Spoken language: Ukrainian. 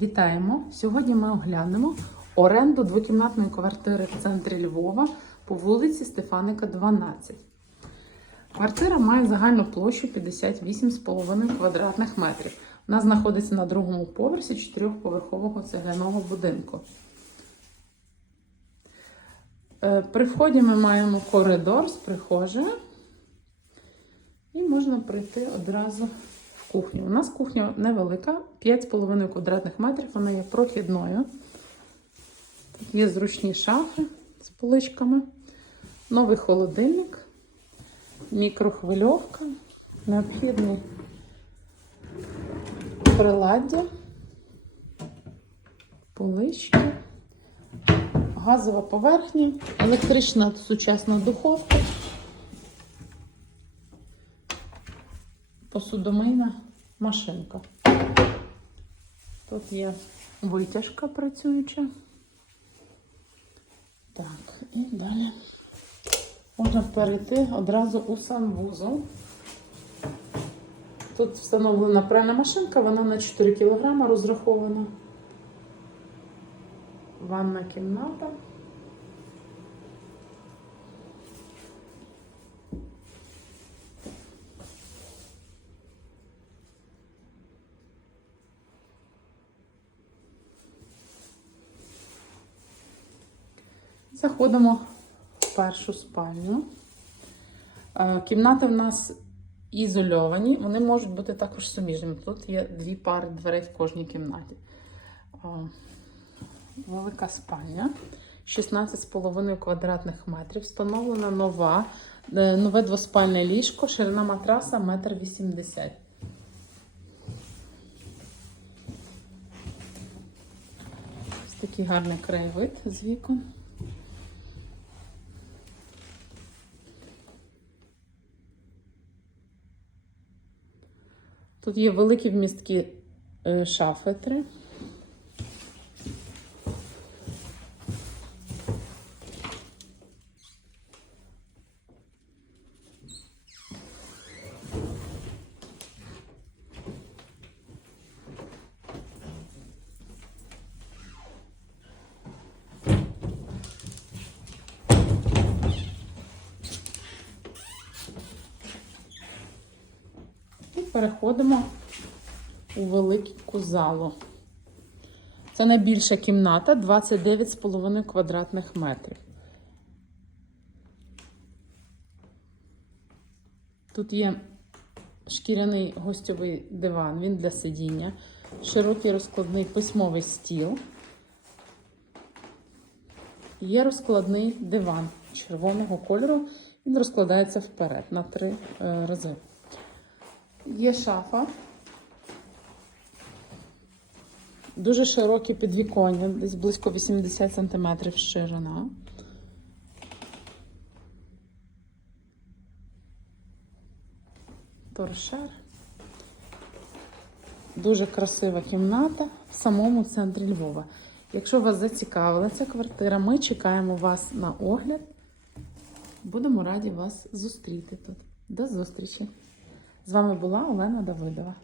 Вітаємо! Сьогодні ми оглянемо оренду двокімнатної квартири в центрі Львова по вулиці Стефаника, 12. Квартира має загальну площу 58,5 квадратних метрів. Вона знаходиться на другому поверсі чотирьохповерхового цегляного будинку. Е, При вході ми маємо коридор з прихожею. І можна прийти одразу кухню. У нас кухня невелика, 5,5 квадратних метрів, вона є прохідною. Тут є зручні шафи з поличками, новий холодильник, мікрохвильовка, необхідний приладдя, полички, газова поверхня, електрична сучасна духовка. Посудомийна машинка. Тут є витяжка працююча. Так, і далі можна перейти одразу у сам вузол. Тут встановлена пральна машинка, вона на 4 кг розрахована. Ванна кімната. Заходимо в першу спальню. Е, Кімнати в нас ізольовані, вони можуть бути також суміжними. Тут є дві пари дверей в кожній кімнаті. Е, Велика спальня, 16,5 квадратних метрів. Встановлена нова, е, нове двоспальне ліжко, ширина матраса 1,80 м. Ось такий гарний краєвид з вікон. Тут є великі вмістки е, переходимо у велику залу. Це найбільша кімната 29,5 квадратних метрів. Тут є шкіряний гостьовий диван, він для сидіння, широкий розкладний письмовий стіл. Є розкладний диван червоного кольору. Він розкладається вперед на три е, рази. Є шафа. Дуже широкі підвіконня, десь близько 80 см ширина. Торшер. Дуже красива кімната в самому центрі Львова. Якщо вас зацікавила ця квартира, ми чекаємо вас на огляд. Будемо раді вас зустріти тут. До зустрічі! З вами була Олена Давидова.